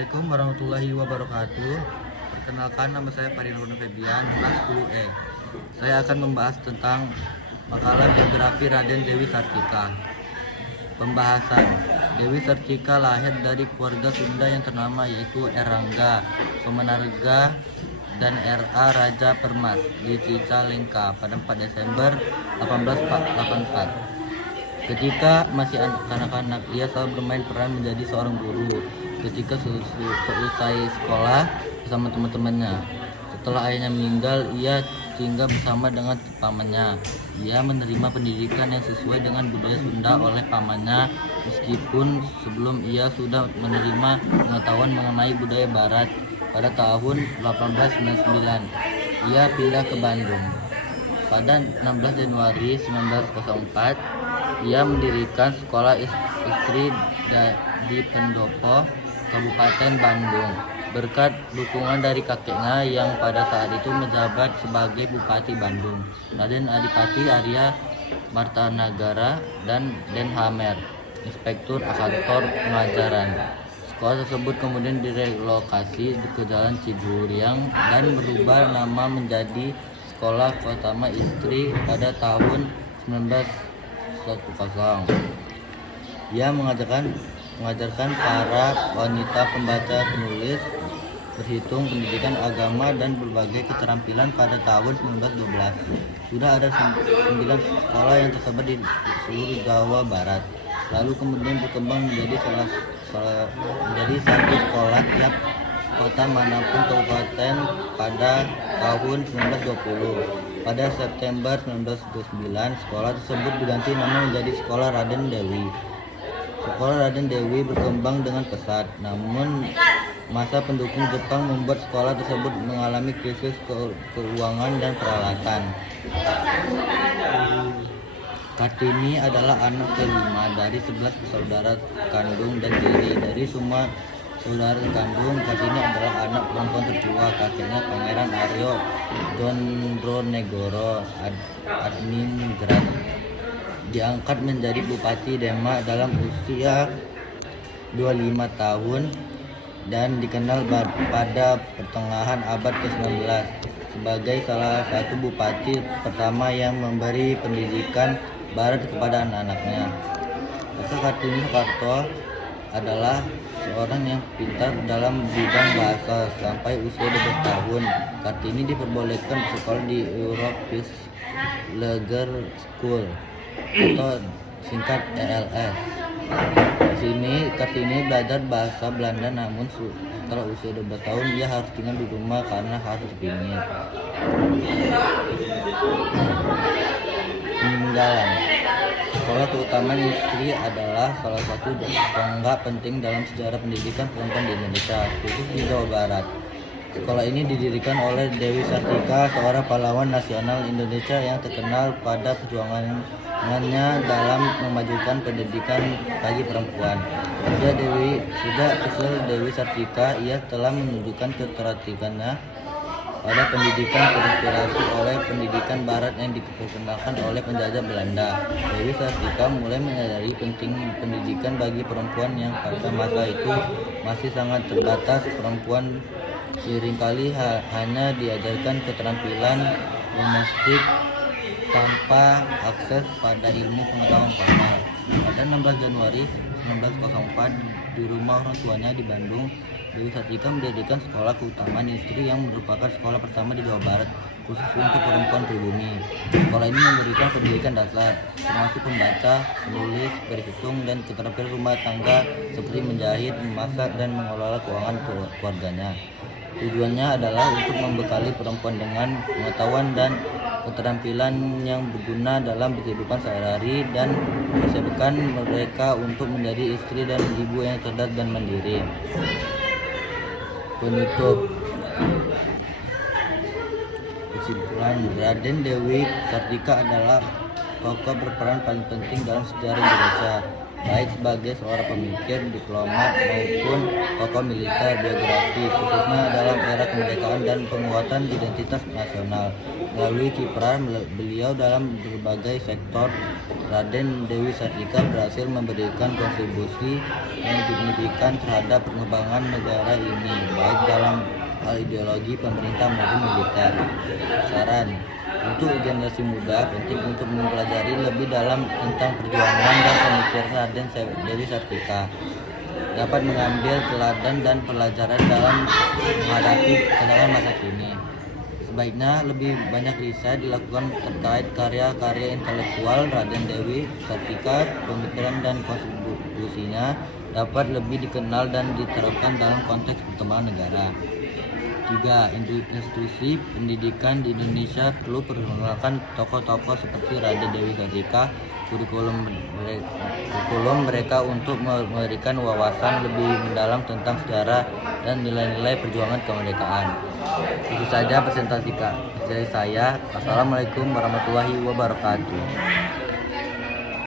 Assalamualaikum warahmatullahi wabarakatuh. Perkenalkan, nama saya Fadil Nurul Febian, kelas 10E. Saya akan membahas tentang makalah biografi Raden Dewi Sartika. Pembahasan: Dewi Sartika lahir dari keluarga Sunda yang ternama, yaitu Erangga, Pemenarga, dan R.A. Raja Permas di Cicalengka pada 4 Desember 1884. Ketika masih kanak-kanak, ia selalu bermain peran menjadi seorang guru. Ketika selesai sekolah bersama teman-temannya. Setelah ayahnya meninggal, ia tinggal bersama dengan pamannya. Ia menerima pendidikan yang sesuai dengan budaya Sunda oleh pamannya, meskipun sebelum ia sudah menerima pengetahuan mengenai budaya Barat. Pada tahun 1899, ia pindah ke Bandung. Pada 16 Januari 1904, ia mendirikan sekolah istri di Pendopo, Kabupaten Bandung. Berkat dukungan dari kakeknya yang pada saat itu menjabat sebagai Bupati Bandung, Raden Adipati Arya Martanagara, dan Den Hamer, Inspektur Kantor Pengajaran. Sekolah tersebut kemudian direlokasi ke Jalan Ciburiang dan berubah nama menjadi Sekolah Utama Istri pada tahun 1910. Ia mengajarkan para wanita pembaca, penulis, berhitung, pendidikan agama, dan berbagai keterampilan pada tahun 1912. Sudah ada 9 sekolah yang tersebar di seluruh Jawa Barat. Lalu kemudian berkembang menjadi satu sekolah tiap kota manapun kabupaten pada tahun 1920. Pada September 1929, sekolah tersebut diganti nama menjadi Sekolah Raden Dewi. Sekolah Raden Dewi berkembang dengan pesat, namun masa pendukung Jepang membuat sekolah tersebut mengalami krisis keuangan dan peralatan. Kartini adalah anak kelima dari 11 saudara kandung dan tiri. Dari semua saudara kandung, Kartini adalah anak perempuan tertua. Kakeknya Pangeran Aryo Dondronegoro Adningrat diangkat menjadi Bupati Demak dalam usia 25 tahun dan dikenal pada pertengahan abad ke-19 sebagai salah satu bupati pertama yang memberi pendidikan Barat kepada anak-anaknya. Kakak Kartini Soekarto adalah seorang yang pintar dalam bidang bahasa. Sampai usia 12 tahun, Kartini diperbolehkan bersekolah di Europees Leger School atau singkat ELS. Di sini Kartini belajar bahasa Belanda, namun setelah usia 12 tahun ia harus tinggal di rumah karena harus dipingit. Peninggalan. Sekolah Keutamaan Istri adalah salah satu tonggak penting dalam sejarah pendidikan perempuan di Indonesia, khusus di Jawa Barat. Sekolah ini didirikan oleh Dewi Sartika, seorang pahlawan nasional Indonesia yang terkenal pada perjuangannya dalam memajukan pendidikan bagi perempuan. Sejak kecil Dewi Sartika, ia telah menunjukkan ketertarikannya pada pendidikan, terinspirasi oleh pendidikan Barat yang diperkenalkan oleh penjajah Belanda. Dewi Sartika mulai menyadari penting pendidikan bagi perempuan yang pada masa itu masih sangat terbatas. Perempuan seringkali hanya diajarkan keterampilan domestik tanpa akses pada ilmu pengetahuan formal. Pada 16 Januari 1904, di rumah orang tuanya di Bandung, Dewi Sartika mendirikan Sekolah Keutamaan Istri yang merupakan sekolah pertama di Jawa Barat khusus untuk perempuan pribumi. Sekolah ini memberikan pendidikan dasar, termasuk membaca, menulis, berhitung, dan keterampilan rumah tangga seperti menjahit, memasak, dan mengelola keuangan keluarganya. Tujuannya adalah untuk membekali perempuan dengan pengetahuan dan keterampilan yang berguna dalam kehidupan sehari-hari dan mempersiapkan mereka untuk menjadi istri dan ibu yang cerdas dan mandiri. Penutup. Kesimpulan, Raden Dewi Sartika adalah tokoh berperan paling penting dalam sejarah Indonesia. baik sebagai seorang pemikir, diplomat maupun tokoh militer, biografi, khususnya dalam era kemerdekaan dan penguatan identitas nasional. Melalui kiprah beliau dalam berbagai sektor, Raden Dewi Sartika berhasil memberikan kontribusi yang signifikan terhadap pengembangan negara ini, baik dalam hal ideologi pemerintah maupun militer. Saran untuk generasi muda, penting untuk mempelajari lebih dalam tentang perjuangan dan pemikiran Raden Dewi Sartika, dapat mengambil teladan dan pelajaran dalam menghadapi tantangan masa kini. Sebaiknya lebih banyak riset dilakukan terkait karya-karya intelektual Raden Dewi Sartika, pemikiran dan kontribusinya dapat lebih dikenal dan diterapkan dalam konteks perkembangan negara. 3. Institusi pendidikan di Indonesia perlu memperkenalkan tokoh-tokoh seperti Raden Dewi Sartika, kurikulum mereka untuk memberikan wawasan lebih mendalam tentang sejarah dan nilai-nilai perjuangan kemerdekaan. Itu saja presentasi dari saya. Assalamualaikum warahmatullahi wabarakatuh.